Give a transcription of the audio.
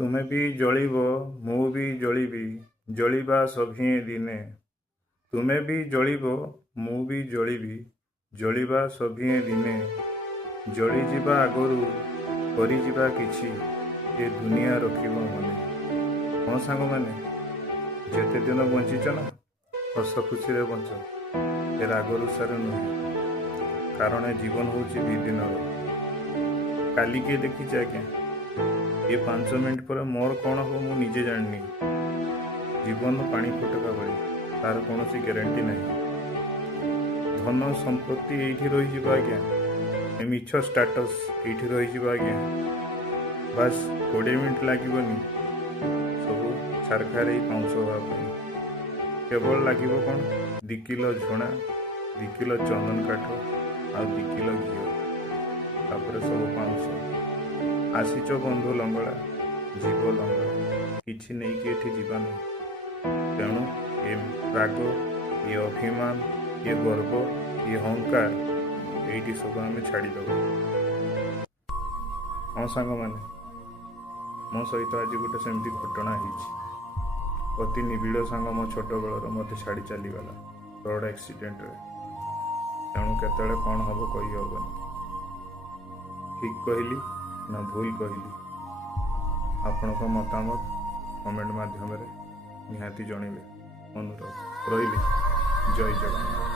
ତୁମେ ବି ଜଳିବ ମୁଁ ବି ଜଳିବି ଜଳିବା ସଭିଏଁ ଦିନେ। ତୁମେ ବି ଜଳିବ ମୁଁ ବି ଜଳିବି ଜଳିବା ସଭିଏଁ ଦିନେ। ଜଳିଯିବା ଆଗରୁ କରିଯିବା କିଛି ଏ ଦୁନିଆ ରଖିବ ମନେ। ହଁ ସାଙ୍ଗମାନେ, ଯେତେ ଦିନ ବଞ୍ଚିଛ ନା ହସ ଖୁସିରେ ବଞ୍ଚ, ଏ ରାଗ ରୁଷାରେ ନୁହେଁ। କାରଣ ଜୀବନ ହେଉଛି ଦିଦିନର। କାଲି କିଏ ଦେଖିଛି ଆଜ୍ଞା? ଏ 5 ମିନିଟ୍ ପରେ ମୋର କ'ଣ ହେବ ମୁଁ ନିଜେ ଜାଣିନି। ଜୀବନ ପାଣି ଫୋଟକା ଭଳି, ତାର କୌଣସି ଗ୍ୟାରେଣ୍ଟି ନାହିଁ। ଧନ ସମ୍ପତ୍ତି ଏଇଠି ରହିଯିବ ଆଜ୍ଞା, ଏ ମିଛ ଷ୍ଟାଟସ୍ ଏଇଠି ରହିଯିବ ଆଜ୍ଞା। ବାସ୍ 20 ମିନିଟ୍ ଲାଗିବନି ସବୁ ଛାରଖାର ହେଇ ପାଉଁଶ ହେବା ପାଇଁ। କେବଳ ଲାଗିବ କ'ଣ 2 କିଲୋ ଝୁଣା, 2 କିଲୋ ଚନ୍ଦନ କାଠ ଆଉ 2 କିଲୋ ଘିଅ, ତାପରେ ସବୁ ପାଉଁଶ। ଆସିଛ ବନ୍ଧୁ ଲଙ୍ଗଳା, ଜୀବ ଲଙ୍ଗଳା, କିଛି ନେଇକି ଏଠି ଯିବା ନାହିଁ। ତେଣୁ ଏ ରାଗ, ଏ ଅଭିମାନ, ଏ ଗର୍ବ, ଏ ଅହଙ୍କାର ଏଇଠି ସବୁ ଆମେ ଛାଡ଼ିଦେବା। ହଁ ସାଙ୍ଗମାନେ, ମୋ ସହିତ ଆଜି ଗୋଟେ ସେମିତି ଘଟଣା ହେଇଛି। ଅତି ନିବିଡ଼ ସାଙ୍ଗ ମୋ ଛୋଟବେଳର ମୋତେ ଛାଡ଼ି ଚାଲିଗଲା ରୋଡ଼ ଆକ୍ସିଡେଣ୍ଟରେ। ତେଣୁ କେତେବେଳେ କ'ଣ ହେବ କହିହେବନି। ଠିକ୍ କହିଲି ନା ଭୁଲ କହିଲି, ଆପଣଙ୍କ ମତାମତ କମେଣ୍ଟ ମାଧ୍ୟମରେ ନିହାତି ଜଣାଇବେ। ଅନୁରୋଧ ରହିଲି। ଜୟ ଜଗନ୍ନାଥ।